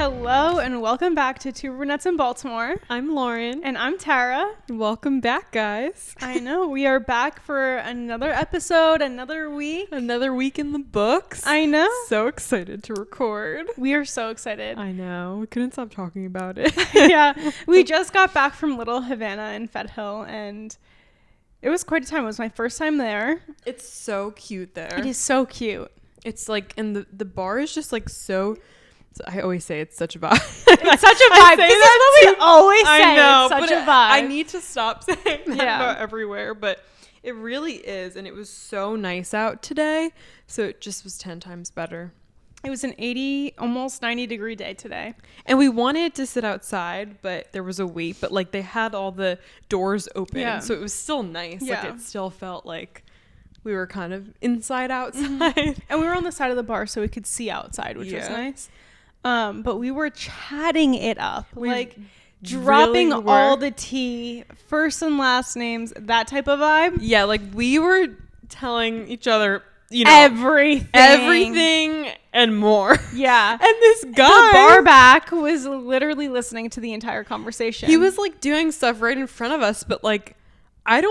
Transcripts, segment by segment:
Hello and welcome back to Two Brunettes in Baltimore. I'm Lauren. And I'm Tarah. Welcome back, guys. I know. We are back for another episode, another week. Another week in the books. I know. So excited to record. We are so excited. I know. We couldn't stop talking about it. Yeah. We just got back from Little Havana in Fed Hill and it was quite a time. It was my first time there. It's so cute there. It is so cute. It's like, and the bar is just like so I always say it's such a vibe. It's such a vibe. This is what we always say. I know, it's such but a vibe. I need to stop saying that about everywhere, but it really is. And it was so nice out today. So it just was 10 times better. It was an 80, almost 90 degree day today. And we wanted to sit outside, but there was a wait. But like they had all the doors open. Yeah. So it was still nice. Yeah. Like it still felt like we were kind of inside outside. Mm-hmm. And we were on the side of the bar so we could see outside, which was nice. But we were chatting it up, like dropping really all the tea, first and last names, that type of vibe. Yeah, like we were telling each other, you know, everything and more. Yeah. And this guy, the bar back, was literally listening to the entire conversation. He was like doing stuff right in front of us, but like I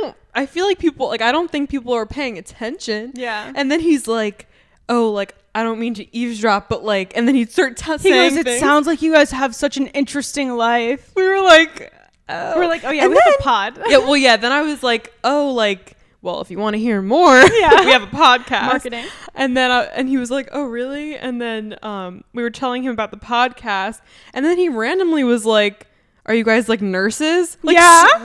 feel like people, like I don't think people are paying attention. Yeah. And then he's like, oh, like I don't mean to eavesdrop, but like, and then he'd start saying things. It sounds like you guys have such an interesting life. We were like, oh yeah, and we have a pod. Yeah, well, yeah. Then I was like, oh, like, well, if you want to hear more, we have a podcast. Marketing. And then, and he was like, oh, really? And then we were telling him about the podcast, and then he randomly was like, are you guys like nurses? Like,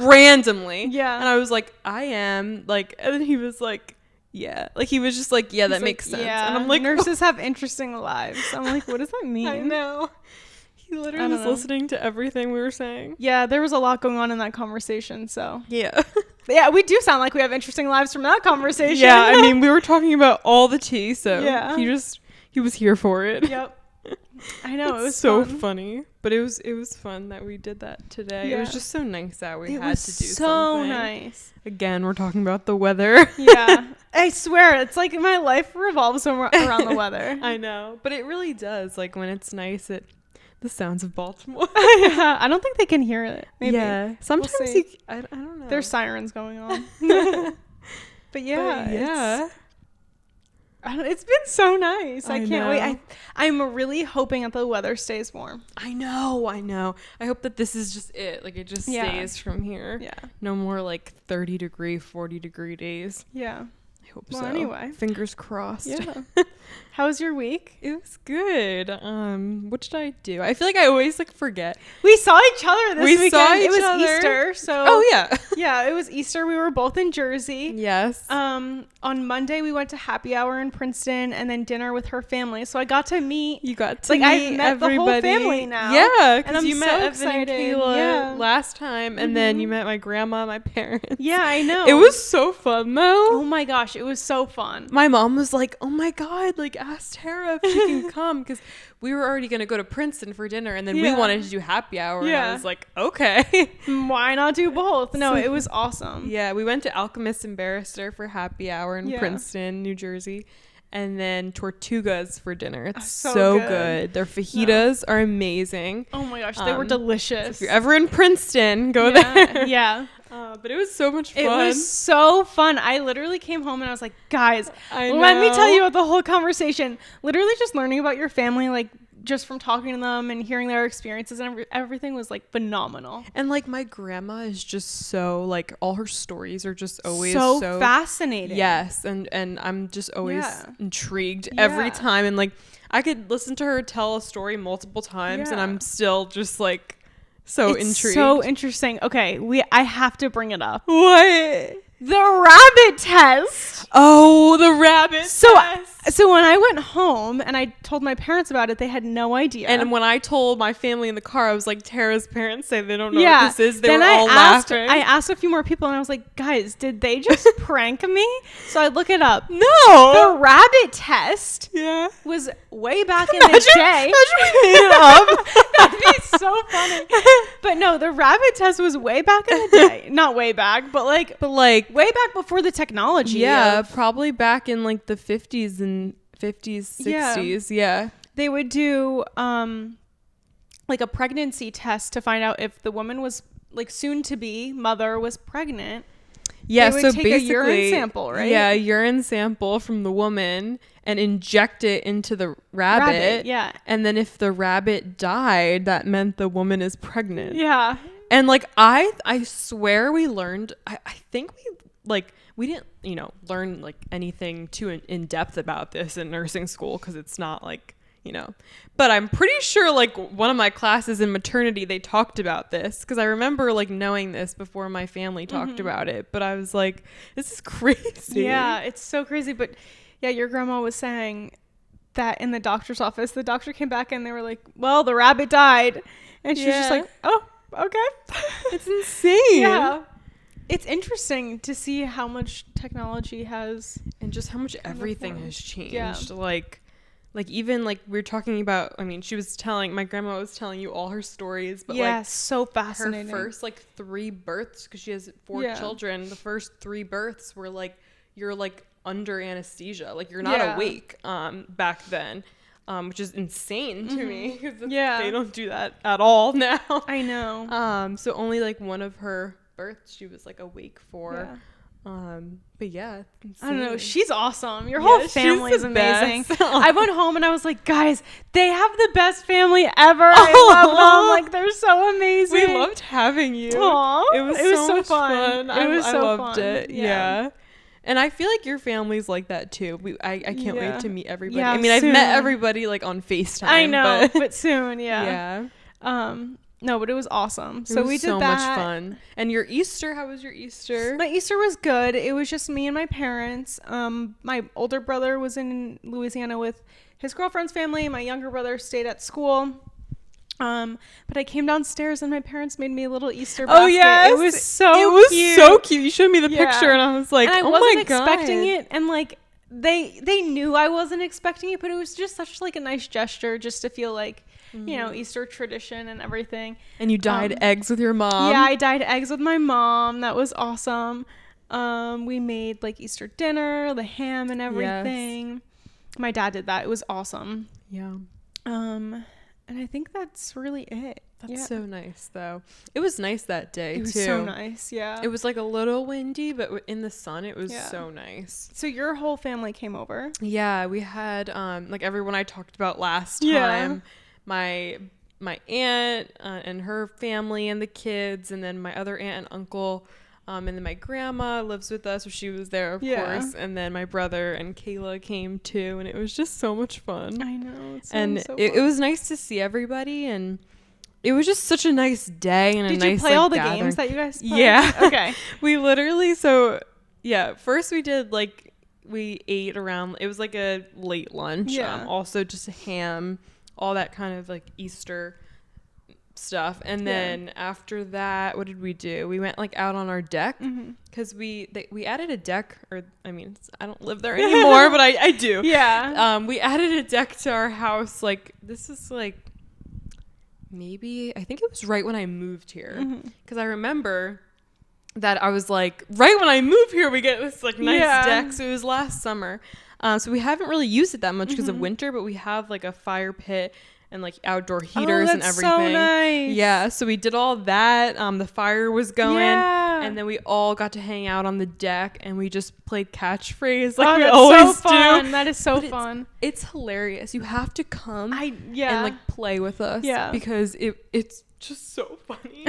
randomly. Yeah. And I was like, I am. Like, and then he was like, yeah, like he was just like, yeah, that makes sense. Yeah. And I'm like, nurses have interesting lives. I'm like, what does that mean? I know. He literally was listening to everything we were saying. Yeah, there was a lot going on in that conversation. So yeah, we do sound like we have interesting lives from that conversation. Yeah, I mean, we were talking about all the tea, so yeah, he was here for it. Yep. I know, it was so fun. funny, but it was fun that we did that today. Yeah. It was just so nice that we had to do so something. Nice. Again, we're talking about the weather. Yeah, I swear it's like my life revolves around the weather. I know, but it really does. Like when it's nice, the sounds of Baltimore. Yeah, I don't think they can hear it. Maybe. Yeah, sometimes we'll I don't know. There's sirens going on. But yeah. It's been so nice. I can't wait. I'm really hoping that the weather stays warm. I know. I hope that this is just it. Like it just stays from here. Yeah. No more like 30 degree, 40 degree days. Yeah. I hope so. Well, anyway. Fingers crossed. Yeah. How was your week? It was good. What did I do? I feel like I always like forget. We saw each other this weekend. It was Easter, so oh yeah. Yeah, it was Easter. We were both in Jersey. Yes. On Monday we went to happy hour in Princeton and then dinner with her family. So I got to meet meet I've met everybody. The whole family now. Yeah, because you met so Evan excited. and Kayla last time, and then you met my grandma, my parents. Yeah, I know. It was so fun though. Oh my gosh, it was so fun. My mom was like, oh my god, like ask Tarah if she can come, because we were already going to go to Princeton for dinner, and then we wanted to do happy hour. And I was like, okay. Why not do both? No, it was awesome. Yeah, we went to Alchemist and Barrister for happy hour in Princeton, New Jersey, and then Tortugas for dinner. It's so good. Their fajitas are amazing. Oh my gosh, they were delicious. So if you're ever in Princeton, go there. Yeah. But it was so much fun. It was so fun. I literally came home and I was like, guys, let me tell you about the whole conversation. Literally just learning about your family, like just from talking to them and hearing their experiences, and everything was like phenomenal. And like my grandma is just so like, all her stories are just always so fascinating. Yes. And I'm just always intrigued every time. And like I could listen to her tell a story multiple times and I'm still just like intrigued. So interesting. Okay, I have to bring it up. What? The rabbit test. Oh, the rabbit test. So when I went home and I told my parents about it, they had no idea. And when I told my family in the car, I was like, Tara's parents say they don't know what this is. They then were all laughing. I asked a few more people and I was like, guys, did they just prank me? So I look it up. No. The rabbit test was way back in the day. Imagine we made it up. That'd be so funny. But no, the rabbit test was way back in the day. Not way back, but like way back before the technology. Yeah, probably back in like the 50s and 50s, 60s. Yeah. They would do like a pregnancy test to find out if the woman was like soon to be mother was pregnant. Yeah, they would so take basically, a urine sample, right? Yeah, a urine sample from the woman and inject it into the rabbit. Yeah. And then if the rabbit died, that meant the woman is pregnant. Yeah. And like I swear we learned, I think we didn't, learn like anything too in depth about this in nursing school, because it's not like, but I'm pretty sure like one of my classes in maternity, they talked about this, because I remember like knowing this before my family talked about it, but I was like, this is crazy. Yeah, it's so crazy. But yeah, your grandma was saying that in the doctor's office, the doctor came back and they were like, well, the rabbit died. And she was just like, oh, okay. It's insane. Yeah. It's interesting to see how much technology has, and just how much everything has changed. Yeah. Like even like we were talking about, my grandma was telling you all her stories, but like so fascinating. Her first like 3 births, because she has 4 children, the first 3 births were like, you're like under anesthesia, like you're not awake back then, which is insane to me, because they don't do that at all now. I know. So only like one of her births she was like awake for. But yeah, I don't know, she's awesome. Your whole family is amazing. I went home and I was like, guys, they have the best family ever. I love them. Like, they're so amazing. We loved having you. Aww. It was so much fun. It was so loved fun. It. Yeah. And I feel like your family's like that too. I can't wait to meet everybody. Yeah, I mean, soon. I've met everybody like on FaceTime. I know, but soon. Yeah. Yeah. No, but it was awesome. So we did so that. much fun. And your Easter, how was your Easter? My Easter was good. It was just me and my parents. My older brother was in Louisiana with his girlfriend's family. My younger brother stayed at school. But I came downstairs and my parents made me a little Easter basket. Oh yes, it was so cute. You showed me the picture and I was like, and I oh wasn't my God. expecting it. And like they knew I wasn't expecting it, but it was just such like a nice gesture just to feel like, Easter tradition and everything. And you dyed eggs with your mom. Yeah, I dyed eggs with my mom. That was awesome. We made like Easter dinner, the ham and everything. Yes. My dad did that. It was awesome. Yeah. And I think that's really it. That's so nice, though. It was nice that day, too. It was so nice, yeah. It was like a little windy, but in the sun, it was so nice. So your whole family came over? Yeah, we had, like everyone I talked about last time. My aunt and her family and the kids, and then my other aunt and uncle, and then my grandma lives with us, so she was there, of course. And then my brother and Kayla came too, and it was just so much fun. I know. It was nice to see everybody, and it was just such a nice day and Did a nice. Did you play all the gathering. games that you guys played? Yeah. Okay. We literally first we did we ate around. It was like a late lunch. Yeah. Also just ham, all that kind of like Easter stuff, and then after that, what did we do? We went like out on our deck, because we added a deck, or I mean, I don't live there anymore, but I do. Yeah. We added a deck to our house. Like, this is like, maybe I think it was right when I moved here, because I remember that I was like, right when I move here, we get this like nice deck. So it was last summer. So we haven't really used it that much because of winter, but we have like a fire pit and like outdoor heaters and everything. So nice. Yeah, so we did all that. The fire was going, and then we all got to hang out on the deck, and we just played catchphrase like we always do. That is so fun. It's hilarious. You have to come and like play with us, because it's just so funny.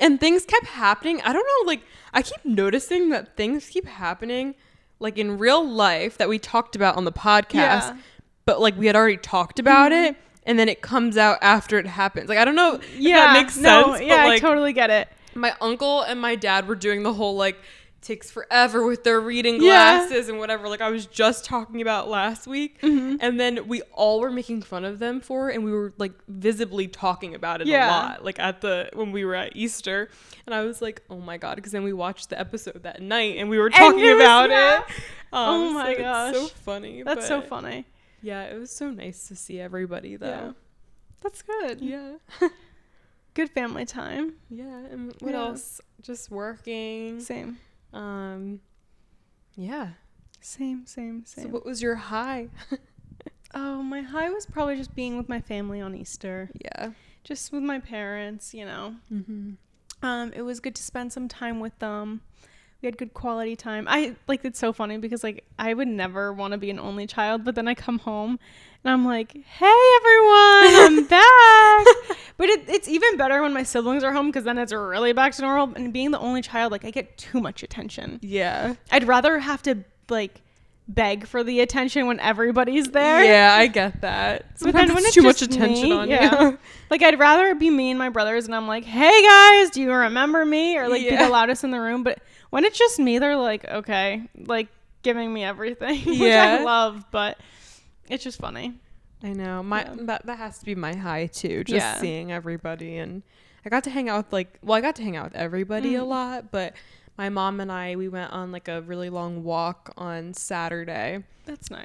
And things kept happening. I don't know, like I keep noticing that things keep happening like in real life that we talked about on the podcast, but like we had already talked about it, and then it comes out after it happens. Like I don't know if that makes sense. No, but, like, I totally get it. My uncle and my dad were doing the whole like takes forever with their reading glasses and whatever, like I was just talking about last week, and then we all were making fun of them for it, and we were like visibly talking about it a lot, like when we were at Easter, and I was like, oh my God, because then we watched the episode that night and we were talking about it. Oh my gosh, it's so funny. That's so funny. Yeah, it was so nice to see everybody though. That's good. Yeah. Good family time. Yeah. And what else? Just working. Same. Yeah. Same. So what was your high? Oh, my high was probably just being with my family on Easter. Yeah. Just with my parents, you know. Mm-hmm. It was good to spend some time with them. We had good quality time. It's so funny because, like, I would never want to be an only child, but then I come home and I'm like, hey, everyone, I'm back. But it's even better when my siblings are home because then it's really back to normal. And being the only child, like, I get too much attention. Yeah. I'd rather have to, like, beg for the attention when everybody's there. Yeah, I get that. Sometimes it's too much attention on you. Like, I'd rather be me and my brothers and I'm like, hey, guys, do you remember me? Or, like, be the loudest in the room. But when it's just me, they're like, okay, like, giving me everything, which I love, but it's just funny. I know. That has to be my high, too, just seeing everybody. And I got to hang out with, everybody a lot, but my mom and we went on, like, a really long walk on Saturday. That's nice.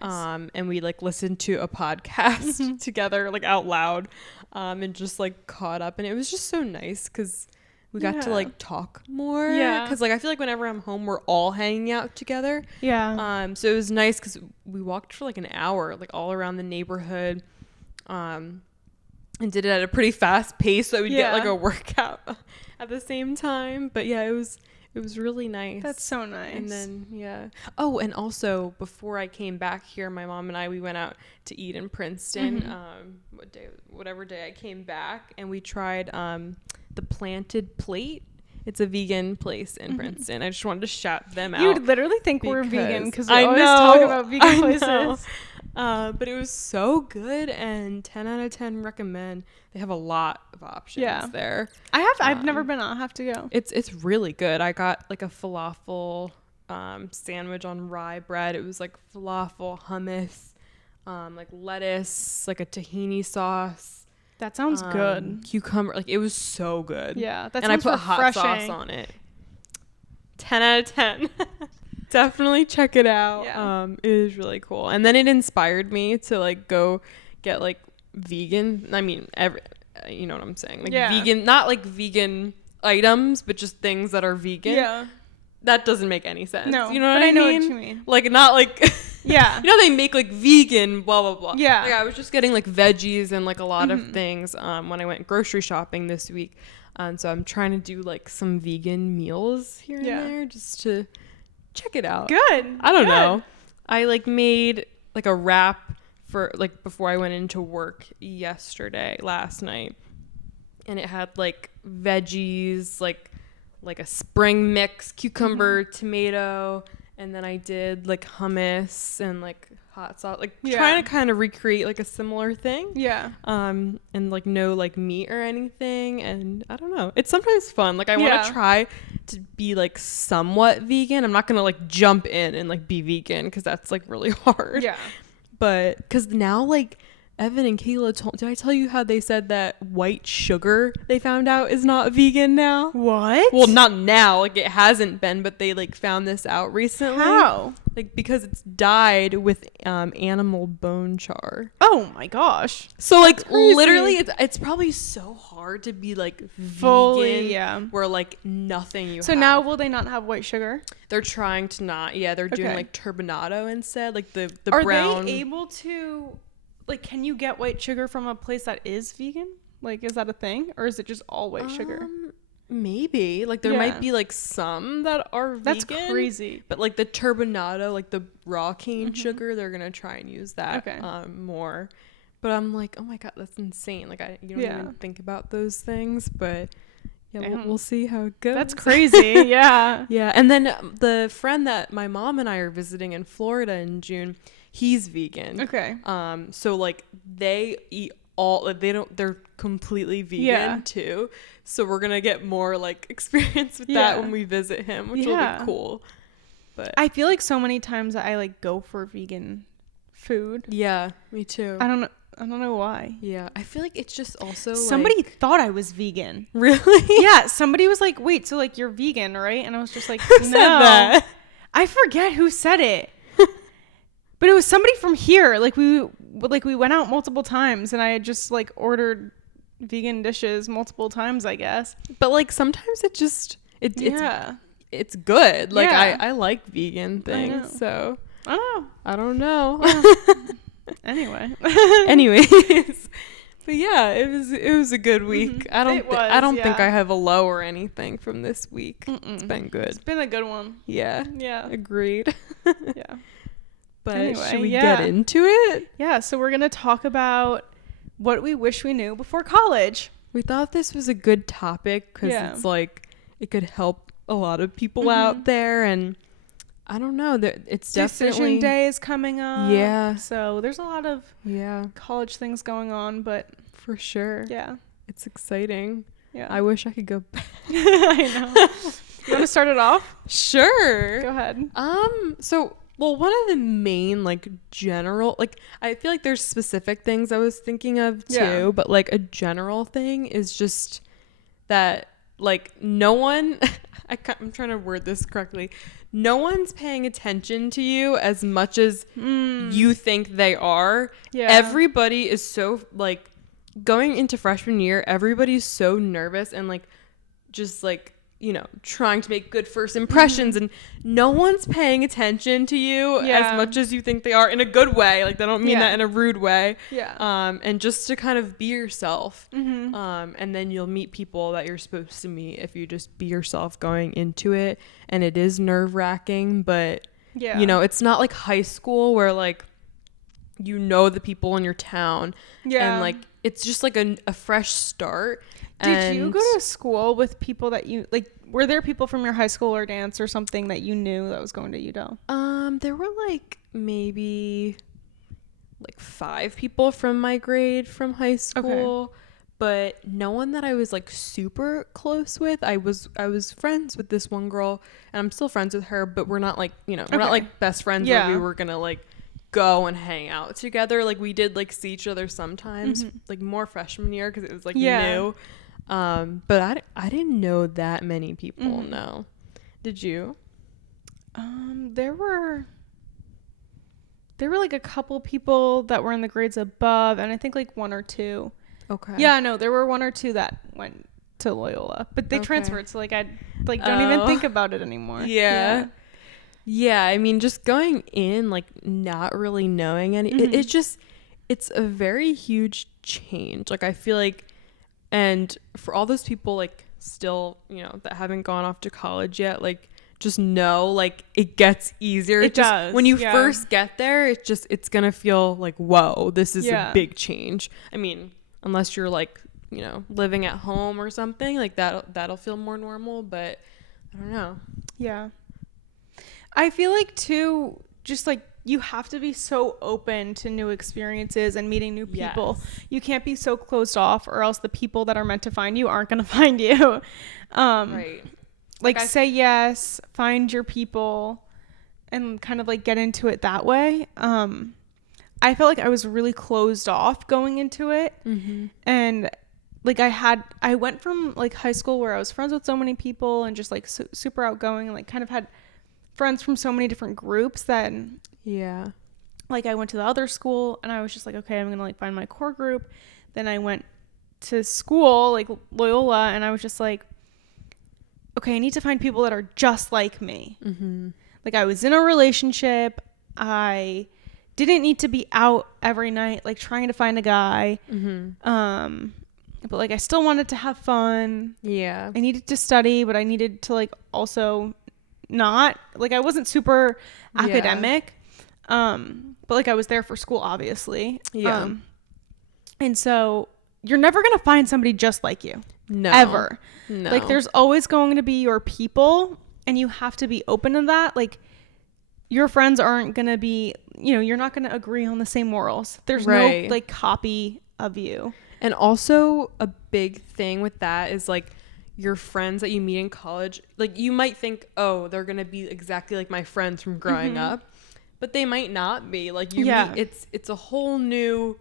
And we, like, listened to a podcast together, like, out loud, and just, like, caught up. And it was just so nice because we got to, like, talk more. Yeah. Because, like, I feel like whenever I'm home, we're all hanging out together. Yeah. So it was nice because we walked for, like, an hour, like, all around the neighborhood. And did it at a pretty fast pace so we'd get, like, a workout at the same time. But, yeah, it was really nice. That's so nice. And then, Oh, and also, before I came back here, my mom and we went out to eat in Princeton. Whatever day I came back. And we tried the Planted Plate. It's a vegan place in Princeton. I just wanted to shout them out. You would literally think we're vegan because we always talk about vegan places. But it was so good, and 10 out of 10 recommend. They have a lot of options there. I've never been. I'll have to go. It's really good. I got, like, a falafel sandwich on rye bread. It was like falafel, hummus, like lettuce, like a tahini sauce. That sounds good. Cucumber, like, it was so good. Yeah, that and I put refreshing. hot sauce on it. 10 out of 10. Definitely check it out. Yeah. It is really cool. And then it inspired me to, like, go get, like, vegan. I mean, you know what I'm saying? Like, vegan, not like vegan items, but just things that are vegan. Yeah. That doesn't make any sense. No. You know what I mean? Know what you mean. Like, not like Yeah. You know, they make, like, vegan blah blah blah. Yeah. Like, I was just getting, like, veggies and, like, a lot of things when I went grocery shopping this week. So I'm trying to do, like, some vegan meals here and there just to check it out. Good. I don't know. I, like, made, like, a wrap for, like, before I went into work last night. And it had, like, veggies, like a spring mix, cucumber, tomato, and then I did, like, hummus and, like, hot sauce, like, trying to kind of recreate, like, a similar thing. Yeah. And, like, no, like, meat or anything, and I don't know. It's sometimes fun. Like, I want to try to be, like, somewhat vegan. I'm not gonna, like, jump in and, like, be vegan because that's, like, really hard. Yeah. But because now, like, Evan and Kayla did I tell you how they said that white sugar they found out is not vegan now? What? Well, not now. Like, it hasn't been, but they, like, found this out recently. How? Like, because it's dyed with animal bone char. Oh my gosh. So, like, literally it's probably so hard to be, like, fully vegan where, like, nothing you have. So now will they not have white sugar? They're trying to not. Yeah, they're doing, like, turbinado instead, like the Are brown. Are they able to, like, can you get white sugar from a place that is vegan? Like, is that a thing? Or is it just all white sugar? Maybe. Like, there might be, like, some that are vegan. That's crazy. But, like, the turbinado, like, the raw cane sugar, they're going to try and use that more. But I'm like, oh, my God, that's insane. Like, you don't even think about those things. But, yeah, we'll see how it goes. That's crazy. Yeah. Yeah. And then the friend that my mom and I are visiting in Florida in June, he's vegan. Okay. So, like, they eat they're completely vegan too. So we're gonna get more, like, experience with that when we visit him, which will be cool. But I feel like so many times I, like, go for vegan food. Yeah, me too. I don't know why. Yeah, I feel like it's just also somebody thought I was vegan. Really? Yeah, somebody was like, "Wait, so, like, you're vegan, right?" And I was just like, "Who said that?" I forget who said it. But it was somebody from here. Like, we went out multiple times and I had just, like, ordered vegan dishes multiple times, I guess. But, like, sometimes it just it's good. Like, I like vegan things. So I don't know. I don't know. Anyways. But yeah, it was a good week. I don't think I have a low or anything from this week. It's been good. It's been a good one. Yeah. Yeah. Agreed. Yeah. But anyway, should we get into it? Yeah, so we're going to talk about what we wish we knew before college. We thought this was a good topic because it's like it could help a lot of people out there, and I don't know, it's definitely decision day is coming up. Yeah. So there's a lot of college things going on, but for sure. Yeah. It's exciting. Yeah. I wish I could go back. I know. You want to start it off? Sure. Go ahead. Well, one of the main, like, general, like, I feel like there's specific things I was thinking of, too. But, like, a general thing is just that, like, no one, I'm trying to word this correctly. No one's paying attention to you as much as you think they are. Yeah. Everybody is so, like, going into freshman year, everybody's so nervous and, like, just, like, you know, trying to make good first impressions, and no one's paying attention to you as much as you think they are, in a good way. Like, they don't mean that in a rude way. Yeah. And just to kind of be yourself. And then you'll meet people that you're supposed to meet if you just be yourself going into it. And it is nerve-wracking, but, you know, it's not like high school where, like, you know the people in your town. Yeah. And, like, it's just, like, a fresh start. Did you go to school with people that you, like, were there people from your high school or dance or something that you knew that was going to UW? There were, like, maybe, like, 5 people from my grade from high school, but no one that I was, like, super close with. I was friends with this one girl, and I'm still friends with her, but we're not, like, you know, we're not, like, best friends where we were gonna, like, go and hang out together. Like, we did, like, see each other sometimes, like, more freshman year, because it was, like, new. But I didn't know that many people. No. Did you? There were like a couple people that were in the grades above, and I think like 1 or 2. Okay. Yeah, no, there were 1 or 2 that went to Loyola, but they transferred, so like I like don't even think about it anymore. Yeah. I mean, just going in, like, not really knowing any, it's a very huge change. Like, I feel like, and for all those people, like, still, you know, that haven't gone off to college yet, like, just know, like, it gets easier. It does. When you first get there, it's gonna feel like, whoa, this is a big change. I mean, unless you're, like, you know, living at home or something, like, that'll feel more normal, but I don't know. Yeah. I feel like, too, just, like, you have to be so open to new experiences and meeting new people. Yes. You can't be so closed off, or else the people that are meant to find you aren't going to find you. Right. Like, say yes, find your people, and kind of, like, get into it that way. I felt like I was really closed off going into it. And, like, I went from, like, high school where I was friends with so many people and just, like, super outgoing, and, like, kind of had friends from so many different groups that like, I went to the other school and I was just like, okay, I'm gonna, like, find my core group. Then I went to school, like, Loyola, and I was just like, okay, I need to find people that are just like me. Like, I was in a relationship, I didn't need to be out every night, like, trying to find a guy. But, like, I still wanted to have fun. I needed to study, but I needed to, like, also not, like, I wasn't super academic, but, like, I was there for school, obviously. And so you're never gonna find somebody just like you. No. Ever. No. Like, there's always going to be your people, and you have to be open to that. Like, your friends aren't gonna be, you know, you're not gonna agree on the same morals. There's no, like, copy of you. And also, a big thing with that is, like, your friends that you meet in college, like, you might think, oh, they're gonna be exactly like my friends from growing up, but they might not be. Like, you meet, it's a whole new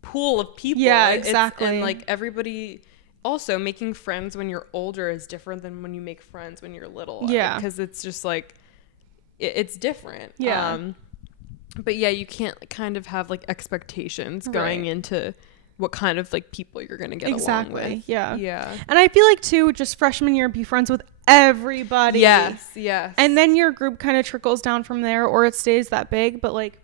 pool of people. Exactly. And, like, everybody, also, making friends when you're older is different than when you make friends when you're little. Because it's just, like, it's different. But you can't kind of have, like, expectations going into what kind of, like, people you're gonna get along with. And I feel like, too, just freshman year, be friends with everybody. Yes. And then your group kind of trickles down from there, or it stays that big. But, like,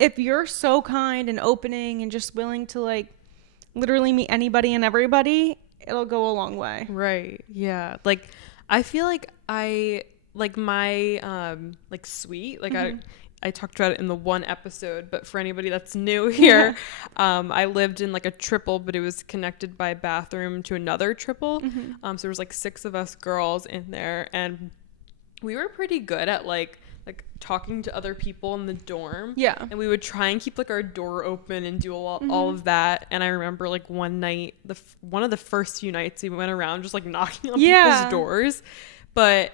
if you're so kind and opening and just willing to like literally meet anybody and everybody, it'll go a long way. Right. Yeah. Like I feel like I like my like suite, like I talked about it in the one episode, but for anybody that's new here, I lived in like a triple, but it was connected by a bathroom to another triple. So there was like 6 of us girls in there, and we were pretty good at like talking to other people in the dorm. Yeah. And we would try and keep like our door open and do all of that. And I remember like one night, one of the first few nights we went around just like knocking on people's doors. But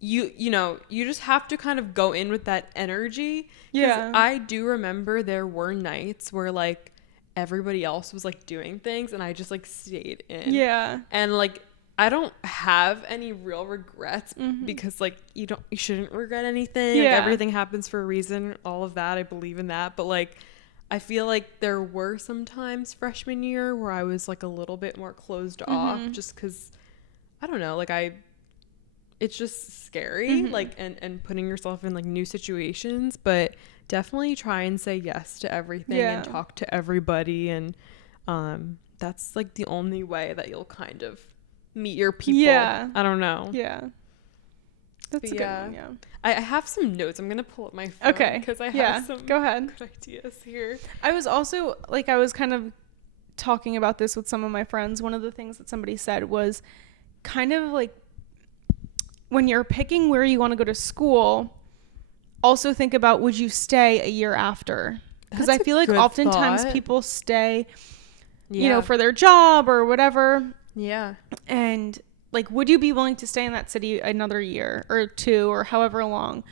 you know, you just have to kind of go in with that energy. Yeah. I do remember there were nights where like everybody else was like doing things and I just like stayed in. Yeah. And like I don't have any real regrets because like you shouldn't regret anything. Yeah. Like, everything happens for a reason. All of that, I believe in that. But like I feel like there were some times freshman year where I was like a little bit more closed off just because I don't know, like it's just scary, like, and putting yourself in like new situations, but definitely try and say yes to everything and talk to everybody. And that's like the only way that you'll kind of meet your people. Yeah. I don't know. Yeah. That's a good one, yeah. I have some notes. I'm going to pull up my phone. Okay. Because I have some Go ahead. good ideas here. I was also, like, I was kind of talking about this with some of my friends. One of the things that somebody said was kind of like, when you're picking where you want to go to school, also think about, would you stay a year after? Because I feel like oftentimes people stay, you know, for their job or whatever. Yeah. And like, would you be willing to stay in that city another year or 2 or however long?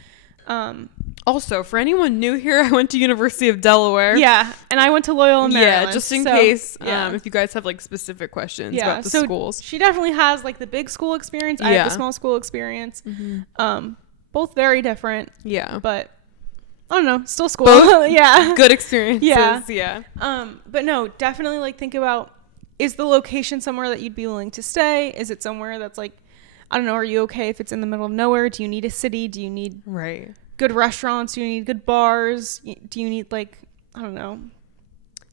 Also, for anyone new here, I went to University of Delaware. Yeah, and I went to Loyola, Maryland. Yeah, just in case, if you guys have like specific questions about the schools. She definitely has like the big school experience. I have the small school experience. Both very different. Yeah, but I don't know, still school. Both good experiences. Yeah. But no, definitely like think about, is the location somewhere that you'd be willing to stay? Is it somewhere that's like, I don't know, are you okay if it's in the middle of nowhere? Do you need a city? Do you need good restaurants? Do you need good bars? Do you need like, I don't know,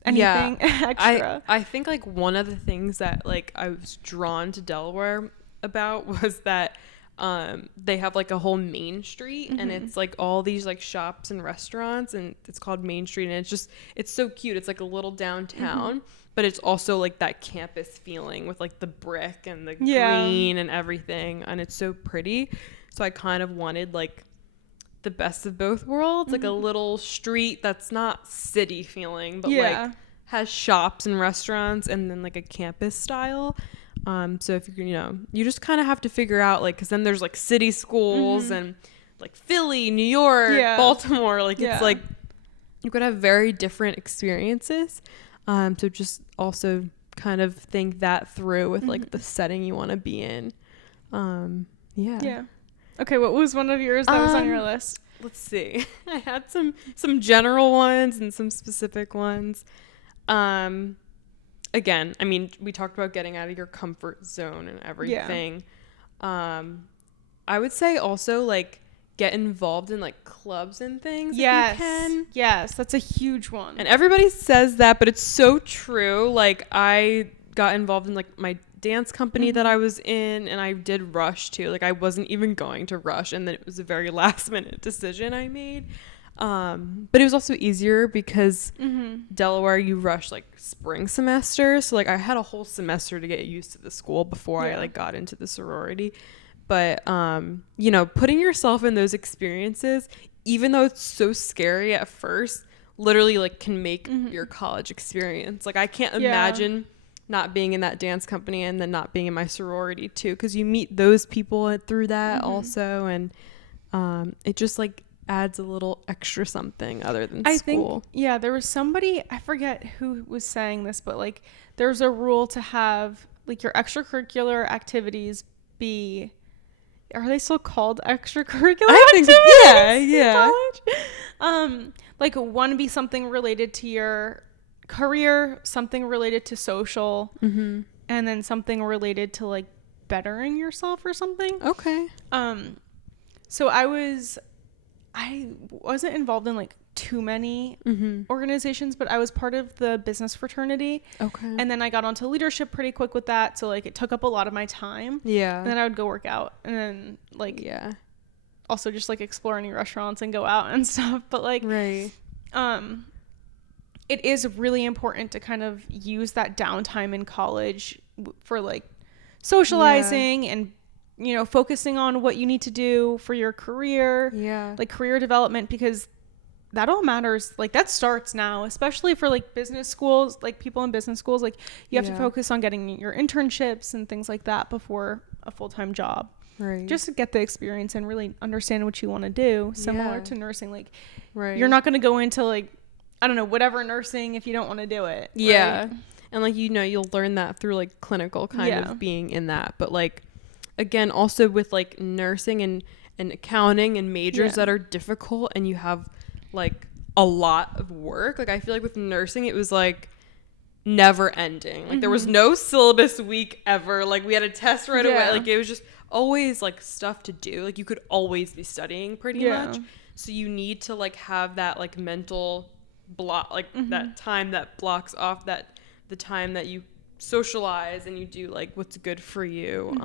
anything extra? I think like one of the things that like I was drawn to Delaware about was that they have like a whole main street and it's like all these like shops and restaurants, and it's called Main Street, and it's so cute. It's like a little downtown, but it's also like that campus feeling with like the brick and the green and everything, and it's so pretty. So I kind of wanted like the best of both worlds, like a little street that's not city feeling, but like has shops and restaurants, and then like a campus style. So if you know, you just kind of have to figure out like, because then there's like city schools and like Philly, New York, Baltimore, like it's like you could have very different experiences. So just also kind of think that through with like the setting you want to be in. Yeah. Okay, what was one of yours that was on your list? Let's see. I had some general ones and some specific ones. Again, I mean, we talked about getting out of your comfort zone and everything. I would say also like get involved in like clubs and things. Yes. If you can. Yes, that's a huge one. And everybody says that, but it's so true. Like I got involved in like my dance company that I was in, and I did Rush too. Like I wasn't even going to Rush, and then it was a very last minute decision I made. But it was also easier because Delaware, you rush like spring semester. So like I had a whole semester to get used to the school before I like got into the sorority. But, you know, putting yourself in those experiences, even though it's so scary at first, literally like can make your college experience. Like I can't imagine not being in that dance company and then not being in my sorority too, because you meet those people through that also. And it just like adds a little extra something other than school. There was somebody, I forget who was saying this, but like there's a rule to have like your extracurricular activities be, are they still called extracurricular activities? Yeah. Like one be something related to your career, something related to social, and then something related to like bettering yourself or something. Okay. So I I wasn't involved in like too many organizations, but I was part of the business fraternity. Okay. And then I got onto leadership pretty quick with that. So like it took up a lot of my time. Yeah. And then I would go work out and then like also just like explore new restaurants and go out and stuff. But like right. It is really important to kind of use that downtime in college for like socializing and, you know, focusing on what you need to do for your career, like career development, because that all matters. Like that starts now, especially for like business schools, like people in business schools, like you have to focus on getting your internships and things like that before a full-time job. Right. Just to get the experience and really understand what you want to do. Similar to nursing, like you're not going to go into like, I don't know, whatever nursing if you don't want to do it. Yeah. Right? And like, you know, you'll learn that through like clinical kind of being in that. But like, again, also with like nursing and accounting and majors that are difficult and you have like a lot of work. Like I feel like with nursing, it was like never ending. Like there was no syllabus week ever. Like we had a test right away. Like it was just always like stuff to do. Like you could always be studying pretty much. So you need to like have that like mental block, like that time that blocks off that the time that you socialize and you do like what's good for you.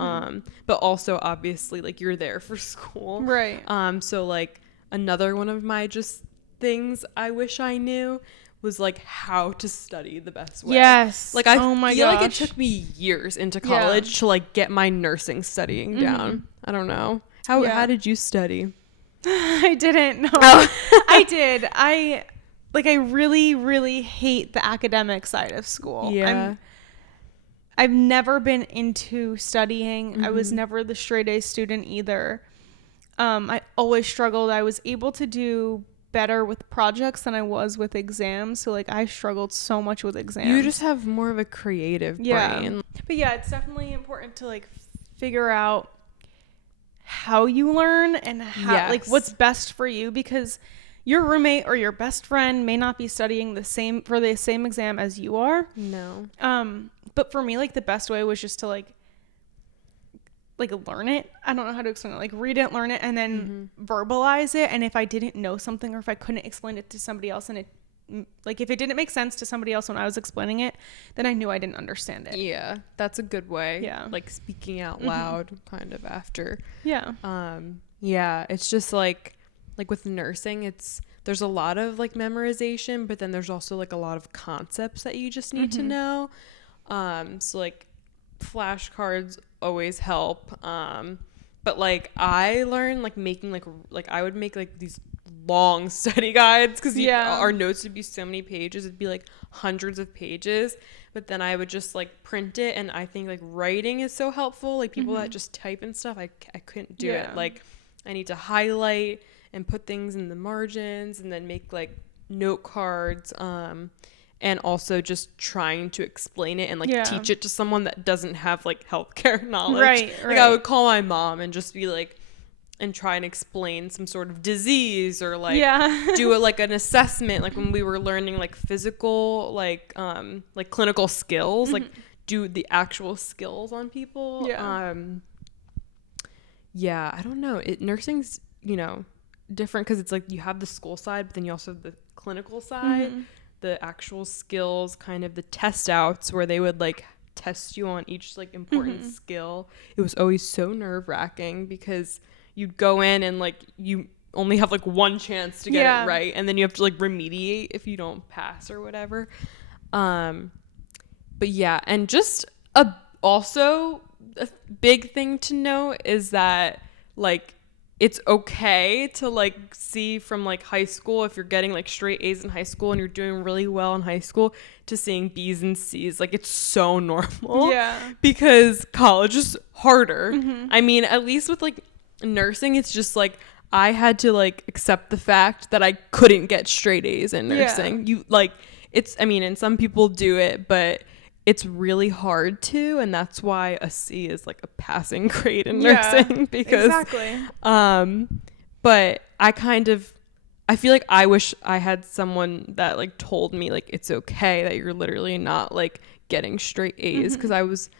But also obviously like you're there for school. Right. So like another one of my just things I wish I knew was like how to study the best way. Yes. Like I feel like it took me years into college to like get my nursing studying down. I don't know. How did you study? I didn't. No. I did. I really, really hate the academic side of school. Yeah. I've never been into studying. I was never the straight A student either. I always struggled. I was able to do better with projects than I was with exams. So like I struggled so much with exams. You just have more of a creative brain. But yeah, it's definitely important to like figure out how you learn and how like what's best for you, because your roommate or your best friend may not be studying the same exam as you are. No. But for me, like the best way was just to like learn it. I don't know how to explain it. Like read it, learn it, and then verbalize it. And if I didn't know something or if I couldn't explain it to somebody else and it like if it didn't make sense to somebody else when I was explaining it, then I knew I didn't understand it. Yeah, that's a good way. Yeah. Like speaking out loud kind of after. Yeah. Yeah, it's just like with nursing, there's a lot of like memorization, but then there's also like a lot of concepts that you just need to know. So like flashcards always help. But like I learned like making like I would make like these long study guides because our notes would be so many pages. It'd be like hundreds of pages, but then I would just like print it. And I think like writing is so helpful. Like people that just type and stuff, I couldn't do it. Like I need to highlight and put things in the margins and then make like note cards. And also just trying to explain it and like teach it to someone that doesn't have like healthcare knowledge. Right. Like I would call my mom and just be like, and try and explain some sort of disease or like do like an assessment. Like when we were learning like physical, like clinical skills, like do the actual skills on people. I don't know. Nursing's, you know, different because it's like you have the school side, but then you also have the clinical side. The actual skills, kind of the test outs where they would like test you on each like important skill. It was always so nerve-wracking because you'd go in and like you only have like one chance to get it right, and then you have to like remediate if you don't pass or whatever. But yeah, and just also a big thing to know is that like it's okay to like see from like high school, if you're getting like straight A's in high school and you're doing really well in high school, to seeing B's and C's. Like it's so normal. Because college is harder. I mean, at least with like nursing, it's just like I had to like accept the fact that I couldn't get straight A's in nursing. You like it's, I mean, and some people do it, but it's really hard to, and that's why a C is like a passing grade in nursing because but I feel like I wish I had someone that like told me like it's okay that you're literally not like getting straight A's, because I was,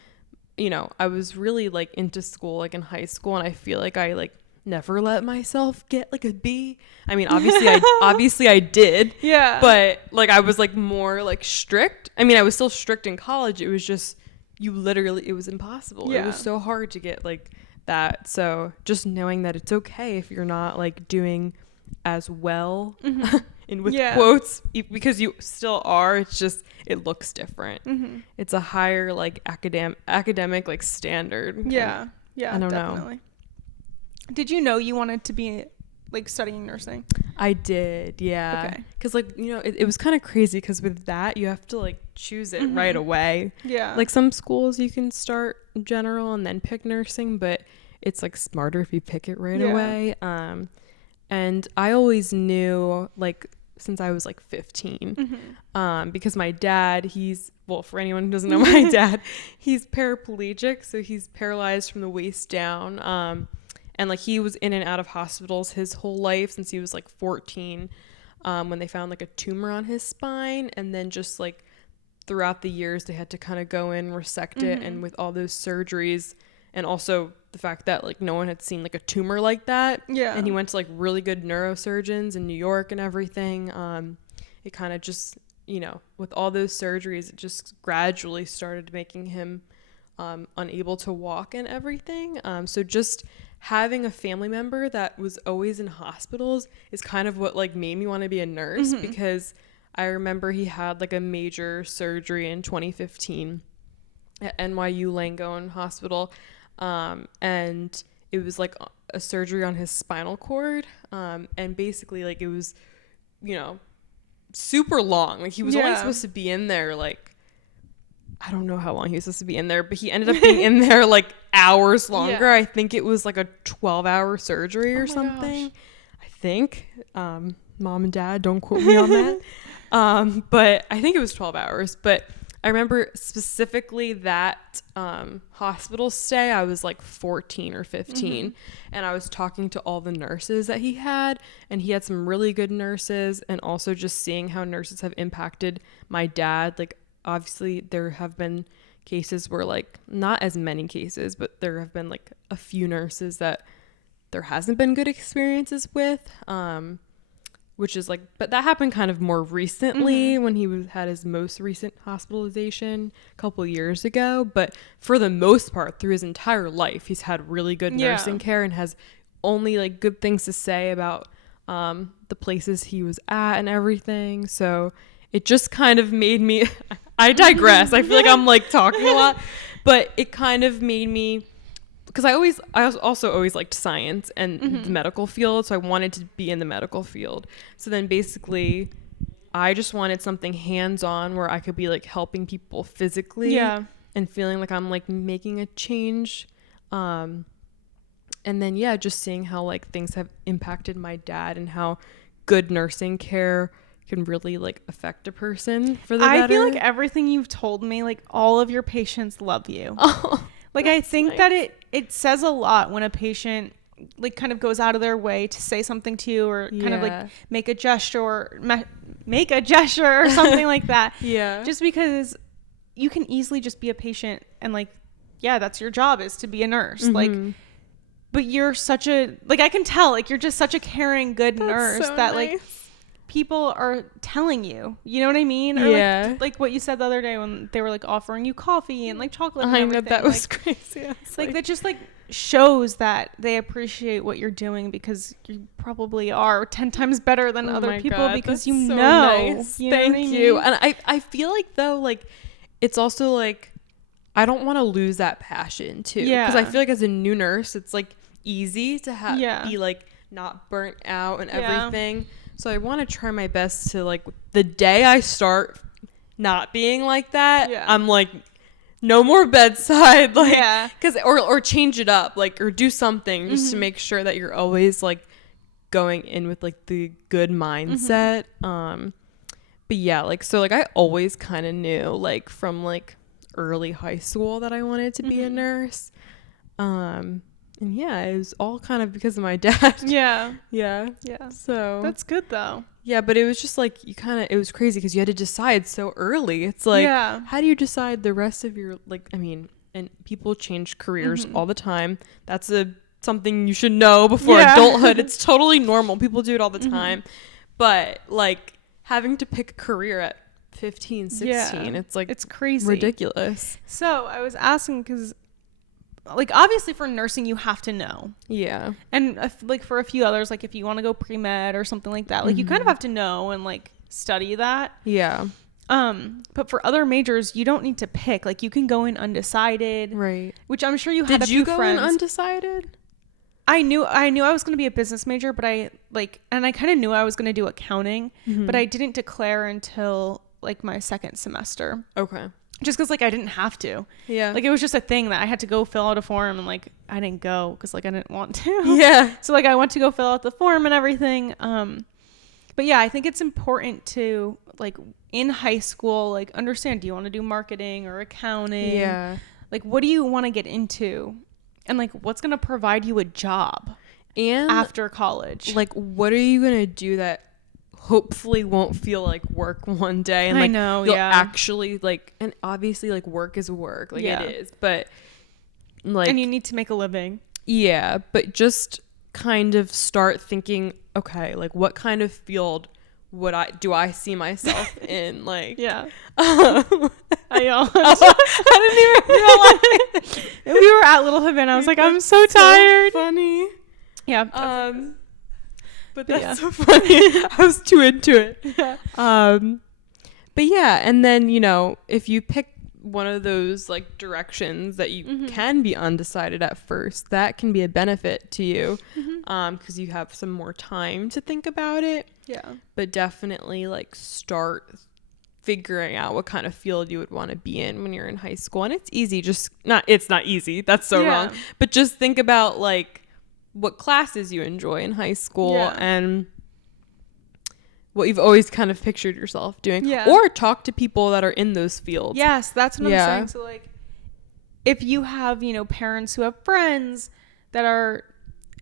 you know, I was really like into school like in high school, and I feel like I like never let myself get like a B. I mean, obviously I did. Yeah. But like I was like more like strict. I mean, I was still strict in college. It was just it was impossible. Yeah. It was so hard to get like that. So just knowing that it's okay if you're not like doing as well and with quotes, because you still are, it's just it looks different. It's a higher like academic like standard. Yeah. Yeah, I don't definitely. know. Did you know you wanted to be like studying nursing? I did, yeah. Okay. Because like, you know, it was kind of crazy because with that you have to like choose it right away. Yeah. Like some schools you can start general and then pick nursing, but it's like smarter if you pick it right away. And I always knew like since I was like 15, because my dad, for anyone who doesn't know my dad, he's paraplegic, so he's paralyzed from the waist down. And like he was in and out of hospitals his whole life since he was like 14, when they found like a tumor on his spine, and then just like throughout the years they had to kind of go in, resect it, and with all those surgeries, and also the fact that like no one had seen like a tumor like that. Yeah. And he went to like really good neurosurgeons in New York and everything. It kind of just, you know, with all those surgeries, it just gradually started making him unable to walk and everything. So just having a family member that was always in hospitals is kind of what like made me want to be a nurse, because I remember he had like a major surgery in 2015 at NYU Langone Hospital. And it was like a surgery on his spinal cord. And basically like it was, you know, super long. Like he was only supposed to be in there like, I don't know how long he was supposed to be in there, but he ended up being in there like hours longer. I think it was like a 12-hour surgery or something. Gosh. I think, mom and dad, don't quote me on that. But I think it was 12 hours, but I remember specifically that hospital stay, I was like 14 or 15, and I was talking to all the nurses that he had, and he had some really good nurses, and also just seeing how nurses have impacted my dad. Like obviously there have been cases where like, not as many cases, but there have been like a few nurses that there hasn't been good experiences with, which is like, but that happened kind of more recently when he had his most recent hospitalization a couple years ago. But for the most part, through his entire life, he's had really good nursing care and has only like good things to say about the places he was at and everything. So it just kind of made me, I digress. I feel like I'm like talking a lot, but it kind of made me, because I also always liked science and the medical field, so I wanted to be in the medical field. So then basically I just wanted something hands-on where I could be like helping people physically and feeling like I'm like making a change. And then just seeing how like things have impacted my dad and how good nursing care can really like affect a person for the better. I feel like everything you've told me, like all of your patients love you. Like I think that it says a lot when a patient like kind of goes out of their way to say something to you, or kind of like make a gesture or something like that. Yeah. Just because you can easily just be a patient and like, that's your job, is to be a nurse. Like, but you're such a, like, I can tell, like, you're just such a caring, good nurse so that nice. Like people are telling you, you know what I mean? Or like what you said the other day when they were like offering you coffee and like chocolate and everything. That was crazy. It's like that just like shows that they appreciate what you're doing, because you probably are 10 times better than other people. God, because you so know. Nice. You Thank know what you. I mean? And I feel like though, like it's also like I don't want to lose that passion too. Yeah. Because I feel like as a new nurse, it's like easy to be like not burnt out and everything. So I want to try my best to like the day I start not being like that, I'm like, no more bedside, like, cause, or change it up, like, or do something just to make sure that you're always like going in with like the good mindset. But like, so like I always kind of knew like from like early high school that I wanted to be a nurse. And it was all kind of because of my dad. Yeah. So that's good though. Yeah, but it was just like it was crazy because you had to decide so early. It's like, how do you decide the rest of your, like, I mean, and people change careers all the time. That's a something you should know before adulthood. It's totally normal. People do it all the time. But like having to pick a career at 15, 16, it's like, it's crazy, ridiculous. So I was asking because like obviously for nursing you have to know, and like for a few others, like if you want to go pre-med or something like that, like you kind of have to know and like study that. But for other majors, you don't need to pick. Like you can go in undecided, right? Which I'm sure you had a few friends. Did you go in undecided? I knew I was going to be a business major, but I kind of knew I was going to do accounting, but I didn't declare until like my second semester. Okay. Just because like I didn't have to. Yeah. Like it was just a thing that I had to go fill out a form, and like I didn't go because like I didn't want to. Yeah. So like I went to go fill out the form and everything. But yeah, I think it's important to like in high school, like understand, do you want to do marketing or accounting? Yeah. Like what do you want to get into? And like what's going to provide you a job and after college? Like what are you going to do that hopefully won't feel like work one day? And like, I know, you'll actually like, and obviously like work is work, like it is, but like, and you need to make a living. Yeah. But just kind of start thinking, okay, like what kind of field do I see myself in? Like, I know. I didn't even realize. We were at Little Havana. I was like, I'm so tired. Funny. Yeah. But that's so funny. I was too into it. But yeah, and then, you know, if you pick one of those like directions that you can be undecided at first, that can be a benefit to you, because you have some more time to think about it. But definitely like start figuring out what kind of field you would want to be in when you're in high school. And it's easy, it's not easy, that's so wrong, but just think about like what classes you enjoy in high school and what you've always kind of pictured yourself doing, or talk to people that are in those fields. Yes, that's what I'm saying. So like if you have, you know, parents who have friends that are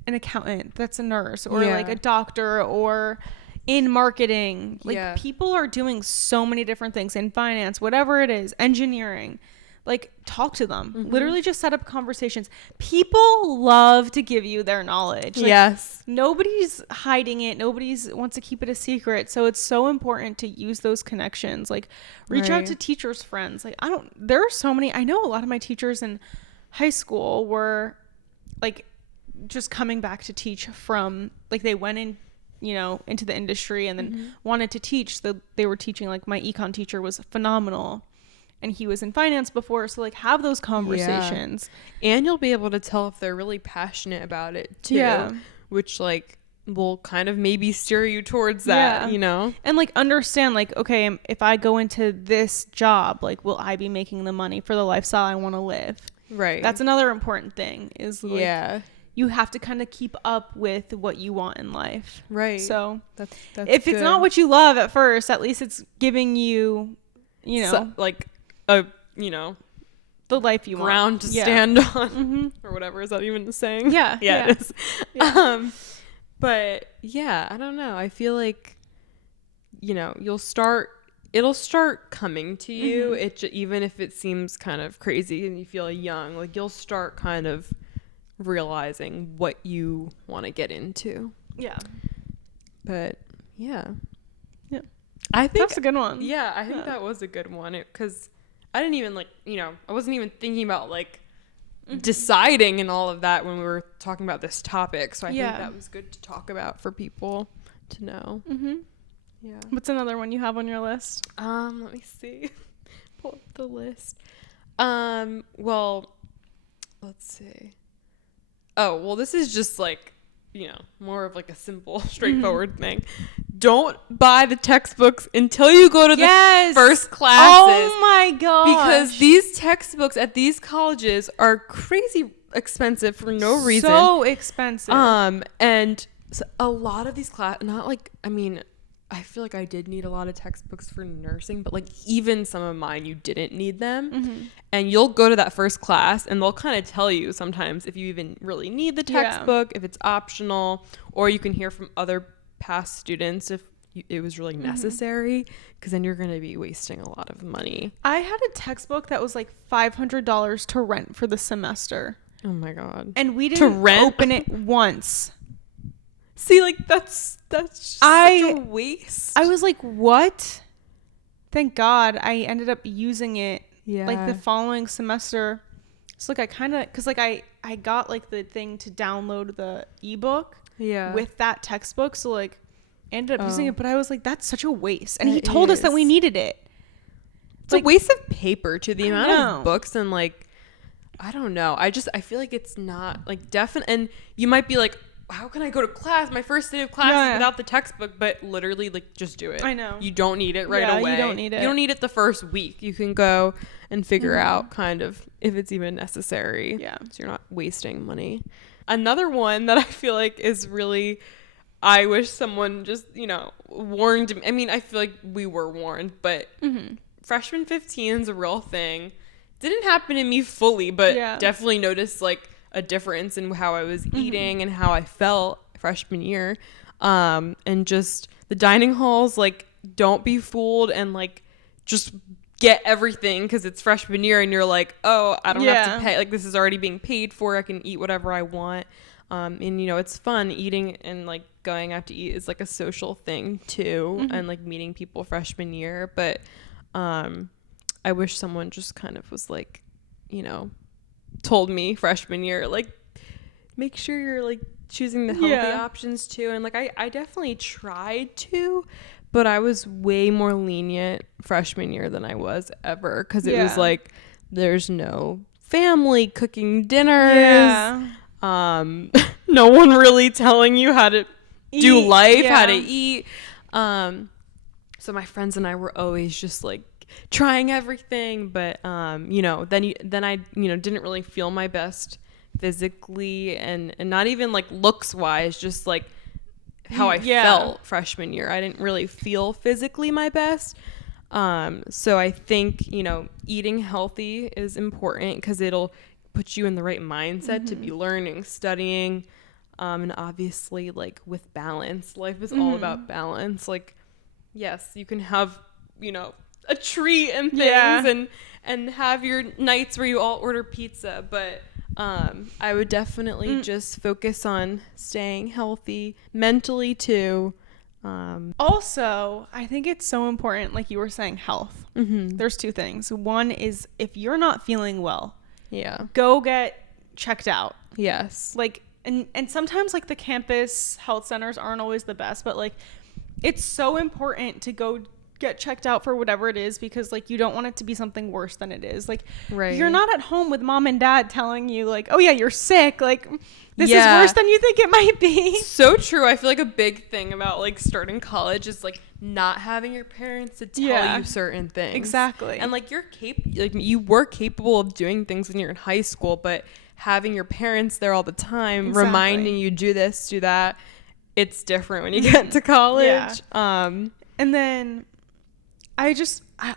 an accountant, that's a nurse, or like a doctor, or in marketing, like people are doing so many different things in finance, whatever it is, engineering. Like talk to them. Literally just set up conversations. People love to give you their knowledge. Like, nobody's hiding it. Nobody's wants to keep it a secret. So it's so important to use those connections. Like reach out to teachers' friends. Like there are so many. I know a lot of my teachers in high school were like just coming back to teach from like they went in, you know, into the industry and then wanted to teach. They were teaching, like my econ teacher was phenomenal. And he was in finance before, so like have those conversations. And you'll be able to tell if they're really passionate about it too, which like will kind of maybe steer you towards that, you know? And like understand like, okay, if I go into this job, like will I be making the money for the lifestyle I want to live? Right. That's another important thing is like you have to kind of keep up with what you want in life. Right. So that's if it's not what you love at first, at least it's giving you, you know, so, like a, you know, the life you ground want to stand on, or whatever. Is that even the saying? Yeah. It is. But yeah, I don't know, I feel like, you know, it'll start coming to you. Even if it seems kind of crazy and you feel young, like you'll start kind of realizing what you want to get into. But I think that's a good one. I think that was a good one, because I didn't even like, you know, I wasn't even thinking about like deciding and all of that when we were talking about this topic. So I think that was good to talk about for people to know. What's another one you have on your list? Let me see. Pull up the list. Well, let's see. Oh, well, this is just like, you know, more of like a simple, straightforward thing. Don't buy the textbooks until you go to the first classes. Oh my gosh. Because these textbooks at these colleges are crazy expensive for no reason. So expensive. And so a lot of these I feel like I did need a lot of textbooks for nursing, but like even some of mine, you didn't need them. And you'll go to that first class and they'll kind of tell you sometimes if you even really need the textbook, if it's optional, or you can hear from other past students if it was really necessary, because then you're going to be wasting a lot of money. I had a textbook that was like $500 to rent for the semester. Oh my God. And we didn't open it once. See, like, that's just such a waste. I was like, what? Thank God I ended up using it like the following semester. So like I kind of, cause like I got like the thing to download the ebook with that textbook. So like I ended up using it, but I was like, that's such a waste. And he told us that we needed it. It's like, a waste of paper to the amount of books and like, I don't know. I feel like it's not like definite. And you might be like, how can I go to class? My first day of class without the textbook, but literally like just do it. I know. You don't need it right away. You don't need it. You don't need it the first week. You can go and figure out kind of if it's even necessary. Yeah. So you're not wasting money. Another one that I feel like is really, I wish someone just, warned me. I mean, I feel like we were warned, but freshman 15 is a real thing. Didn't happen to me fully, but definitely noticed like a difference in how I was eating and how I felt freshman year. And just the dining halls, like, don't be fooled and like just get everything because it's freshman year and you're like, oh, I don't have to pay. Like, this is already being paid for. I can eat whatever I want. And it's fun eating, and like going out to eat is like a social thing too, and like meeting people freshman year. But I wish someone just kind of was like, told me freshman year, like, make sure you're like choosing the healthy options too. And like I definitely tried to, but I was way more lenient freshman year than I was ever, because it was like there's no family cooking dinners, no one really telling you how to do life, how to eat. So my friends and I were always just like trying everything, but then I didn't really feel my best physically and not even like looks wise, just like how I felt freshman year. I didn't really feel physically my best. So I think eating healthy is important because it'll put you in the right mindset to be learning, studying, and obviously like with balance. Life is all about balance. Like, yes, you can have a treat and things and have your nights where you all order pizza, but I would definitely just focus on staying healthy mentally too. Also, I think it's so important, like you were saying, health. There's two things. One is if you're not feeling well, go get checked out. Yes. Like, and sometimes like the campus health centers aren't always the best, but like it's so important to go get checked out for whatever it is, because like you don't want it to be something worse than it is. Like, you're not at home with mom and dad telling you like, oh yeah, you're sick, like this is worse than you think it might be. So true. I feel like a big thing about like starting college is like not having your parents to tell you certain things. Exactly. And like you were capable of doing things when you're in high school, but having your parents there all the time reminding you do this, do that, it's different when you get to college. And then I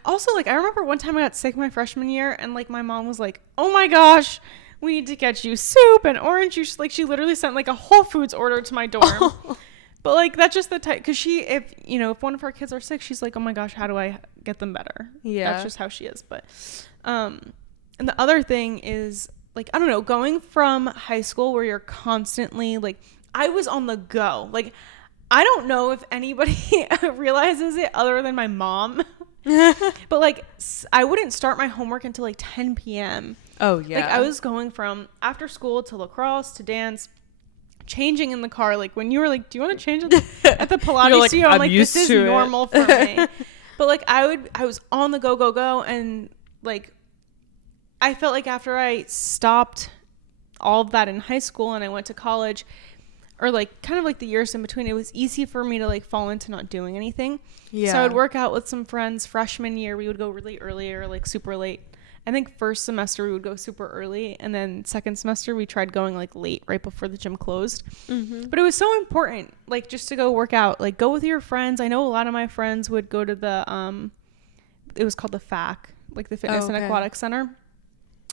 also like, I remember one time I got sick my freshman year, and like my mom was like, oh my gosh, we need to get you soup and orange juice. Like, she literally sent like a Whole Foods order to my dorm. But like, that's just the type, because if one of our kids are sick, she's like, oh my gosh, how do I get them better? That's just how she is. But and the other thing is like, I don't know, going from high school where you're constantly like, I was on the go. Like, I don't know if anybody realizes it other than my mom. But like, I wouldn't start my homework until like 10 p.m. Oh yeah. Like, I was going from after school to lacrosse to dance, changing in the car. Like, when you were like, do you want to change at the Pilates like, studio? I'm like, this is normal for me. But like, I was on the go. And like, I felt like after I stopped all of that in high school and I went to college, or like kind of like the years in between, it was easy for me to like fall into not doing anything. So I would work out with some friends. Freshman year, we would go really early or like super late. I think first semester we would go super early, and then second semester we tried going like late, right before the gym closed. But it was so important, like, just to go work out, like go with your friends. I know a lot of my friends would go to the it was called the FAC, like the Fitness and Aquatic Center,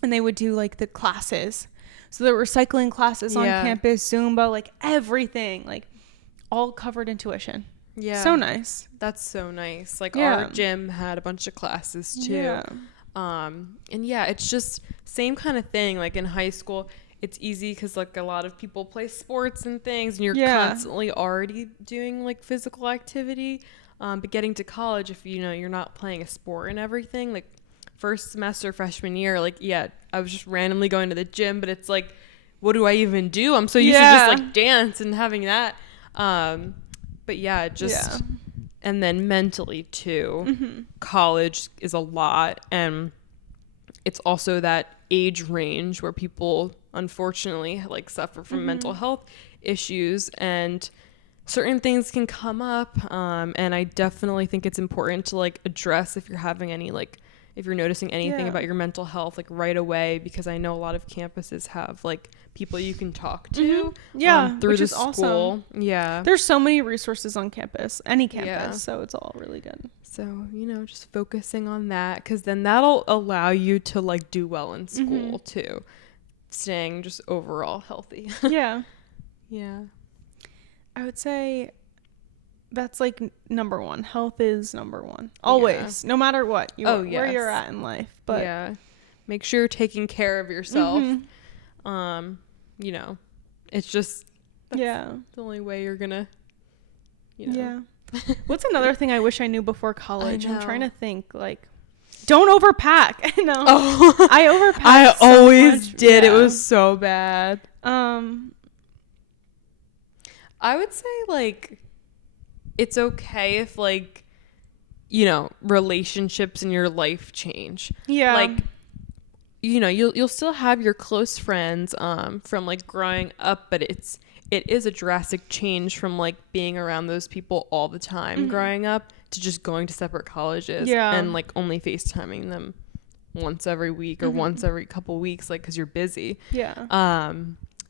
and they would do like the classes. So there were cycling classes on campus, Zumba, like everything, like all covered in tuition. Yeah. So nice. That's so nice. Like our gym had a bunch of classes too. And it's just same kind of thing. Like in high school, it's easy because like a lot of people play sports and things, and you're constantly already doing like physical activity. But getting to college, if you're not playing a sport and everything, like first semester freshman year, like I was just randomly going to the gym, but it's like, what do I even do? I'm so used to just like dance and having that. But and then mentally too, college is a lot, and it's also that age range where people unfortunately like suffer from mental health issues, and certain things can come up, and I definitely think it's important to like address if you're having any like if you're noticing anything about your mental health like right away, because I know a lot of campuses have like people you can talk to through the school. Awesome. There's so many resources on campus, any campus, so it's all really good. So just focusing on that, because then that'll allow you to like do well in school too, staying just overall healthy. Yeah I would say that's like number one. Health is number one. Always. No matter what. Where you're at in life. But make sure you're taking care of yourself. It's just the only way you're gonna What's another thing I wish I knew before college? I'm trying to think, like, don't overpack. I overpacked. I always did. It was so bad. I would say like it's okay if like relationships in your life change. Like you'll still have your close friends from like growing up, but it is a drastic change from like being around those people all the time growing up to just going to separate colleges and like only FaceTiming them once every week or once every couple weeks, like because you're busy.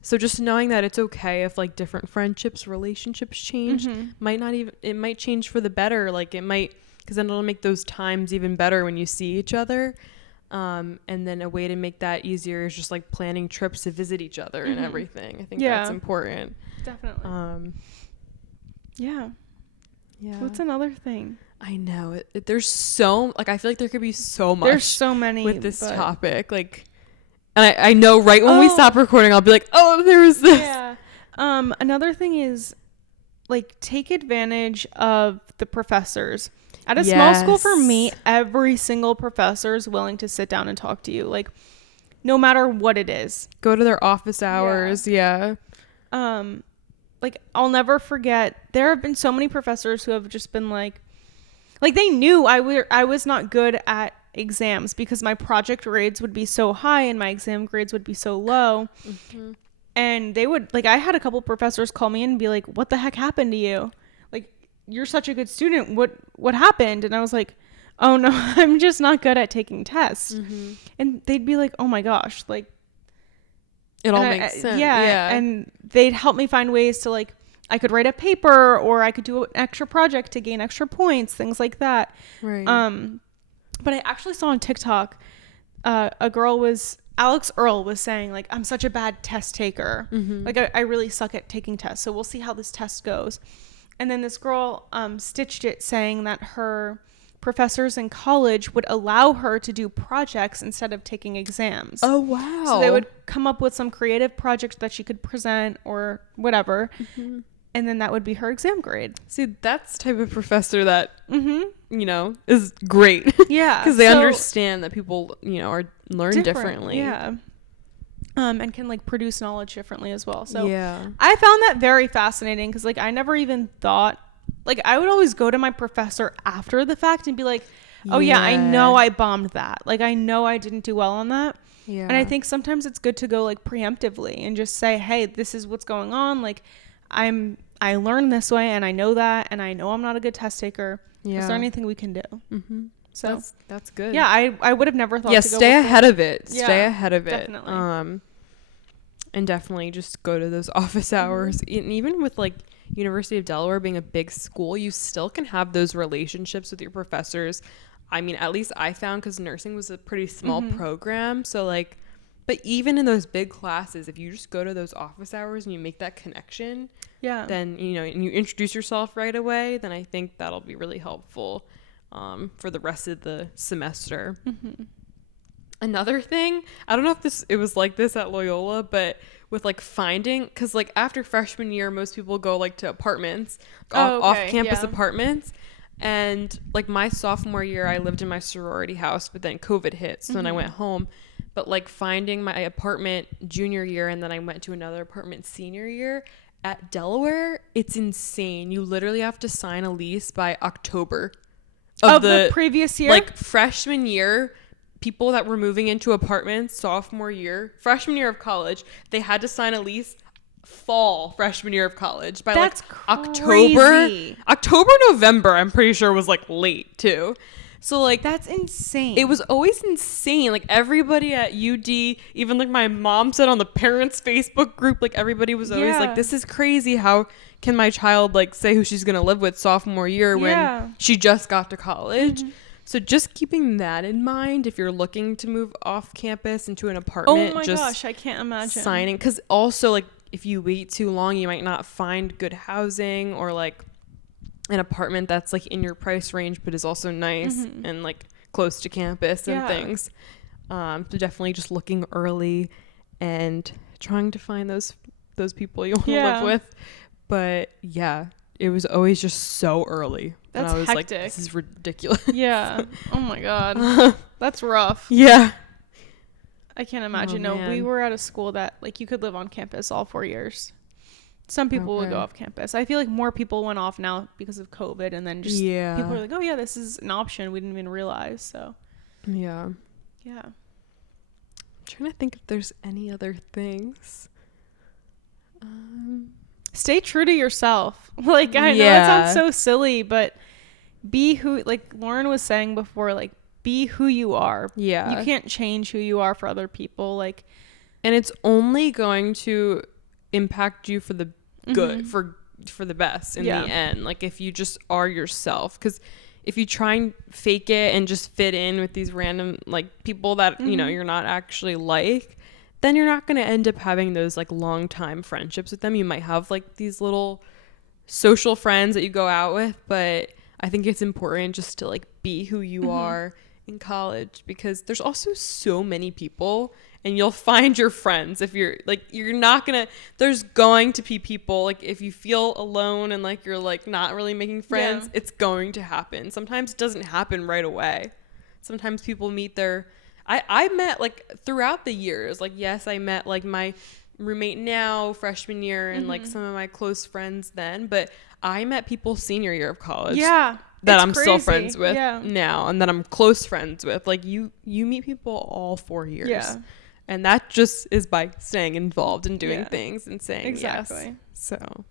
So just knowing that it's okay if like different relationships change. It might change for the better. Like it might, because then it'll make those times even better when you see each other. And then a way to make that easier is just like planning trips to visit each other and everything. I think that's important. Definitely. Yeah. What's another thing? I know there's so like, I feel like there could be so much. There's so many with this topic. Like, and I know right when we stop recording, I'll be like, oh, there was this. Yeah. Another thing is like take advantage of the professors. At a small school for me, every single professor is willing to sit down and talk to you. Like no matter what it is. Go to their office hours. Like I'll never forget, there have been so many professors who have just been like they knew I was not good at exams because my project grades would be so high and my exam grades would be so low. And they would like, I had a couple professors call me and be like, what the heck happened to you? Like, you're such a good student. What happened? And I was like, oh no, I'm just not good at taking tests. And they'd be like, oh my gosh, like it all makes sense. And they'd help me find ways to like, I could write a paper or I could do an extra project to gain extra points, things like that. But I actually saw on TikTok, a girl Alex Earl was saying like, I'm such a bad test taker. Like I really suck at taking tests. So we'll see how this test goes. And then this girl stitched it saying that her professors in college would allow her to do projects instead of taking exams. Oh, wow. So they would come up with some creative project that she could present or whatever. And then that would be her exam grade. See, that's the type of professor that, is great. Because they understand that people, learn differently. And can like produce knowledge differently as well. So I found that very fascinating because like I never even thought, like I would always go to my professor after the fact and be like, oh yeah, I know I bombed that. Like I know I didn't do well on that. And I think sometimes it's good to go like preemptively and just say, hey, this is what's going on. Like I learned this way and I know that, and I know I'm not a good test taker. Is there anything we can do? So that's good. Yeah, I would have never thought. To go stay ahead of it. Stay ahead of it. Definitely. And definitely just go to those office hours. And even with like University of Delaware being a big school, you still can have those relationships with your professors. I mean, at least I found, because nursing was a pretty small program. So like, but even in those big classes, if you just go to those office hours and you make that connection, then, and you introduce yourself right away, then I think that'll be really helpful for the rest of the semester. another thing, I don't know if it was like this at Loyola, but with like finding, because like after freshman year, most people go like to apartments, off-campus apartments. And like my sophomore year, I lived in my sorority house, but then COVID hit. So then I went home. But like finding my apartment junior year, and then I went to another apartment senior year at Delaware, it's insane. You literally have to sign a lease by October of the previous year. Like freshman year, people that were moving into apartments sophomore year, freshman year of college, they had to sign a lease freshman year of college by That's like crazy. October, November, I'm pretty sure was like late too. So like that's insane. It was always insane. Like everybody at UD, even like my mom said on the parents Facebook group, like everybody was always like, this is crazy. How can my child like say who she's going to live with sophomore year when she just got to college? So just keeping that in mind, if you're looking to move off campus into an apartment, oh my gosh, I can't imagine signing. Because also like if you wait too long, you might not find good housing or like an apartment that's like in your price range but is also nice and like close to campus and things. So definitely just looking early and trying to find those people you want to live with. But yeah, it was always just so early. That's and I was hectic. like, this is ridiculous. Yeah. Oh my god. That's rough. Yeah. I can't imagine. No, we were at a school that like you could live on campus all 4 years. Some people would go off campus. I feel like more people went off now because of COVID, and then just people are like, oh yeah, this is an option we didn't even realize. So yeah. I'm trying to think if there's any other things. Stay true to yourself. Like I know it sounds so silly, but be who, like Lauren was saying before, like be who you are. Yeah. You can't change who you are for other people. Like, and it's only going to impact you for the good, for the best in the end. Like if you just are yourself, because if you try and fake it and just fit in with these random like people that you know you're not actually like, then you're not going to end up having those like long time friendships with them. You might have like these little social friends that you go out with, but I think it's important just to like be who you are in college, because there's also so many people, and you'll find your friends. If you're like, you're not gonna, there's going to be people, like if you feel alone and like you're like not really making friends, it's going to happen. Sometimes it doesn't happen right away. Sometimes people meet their, I met like throughout the years, like yes, I met like my roommate now freshman year and like some of my close friends then, but I met people senior year of college that I'm still friends with now, and that I'm close friends with. Like you meet people all 4 years, and that just is by staying involved and doing things and saying yes. So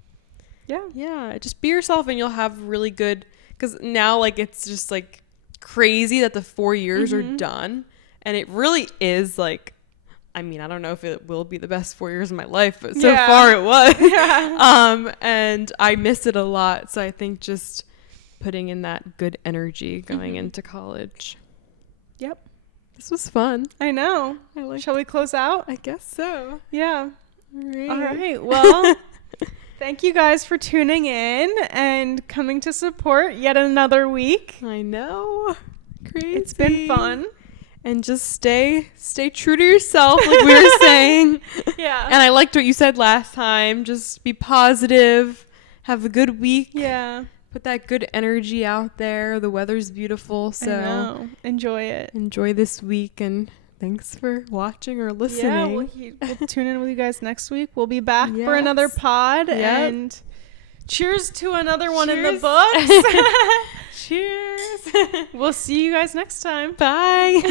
just be yourself, and you'll have really good, because now like it's just like crazy that the 4 years are done, and it really is like, I mean, I don't know if it will be the best 4 years of my life, but so far it was. And I miss it a lot. So I think just putting in that good energy going into college. Yep. This was fun. I know. Shall we close out? I guess so. Yeah. All right. Well, thank you guys for tuning in and coming to support yet another week. I know. Crazy. It's been fun. And just stay true to yourself, like we were saying. Yeah. And I liked what you said last time. Just be positive. Have a good week. Yeah. Put that good energy out there. The weather's beautiful, so I know. Enjoy it. Enjoy this week, and thanks for watching or listening. Yeah, we'll tune in with you guys next week. We'll be back for another pod. And cheers to another one in the books. Cheers. We'll see you guys next time. Bye.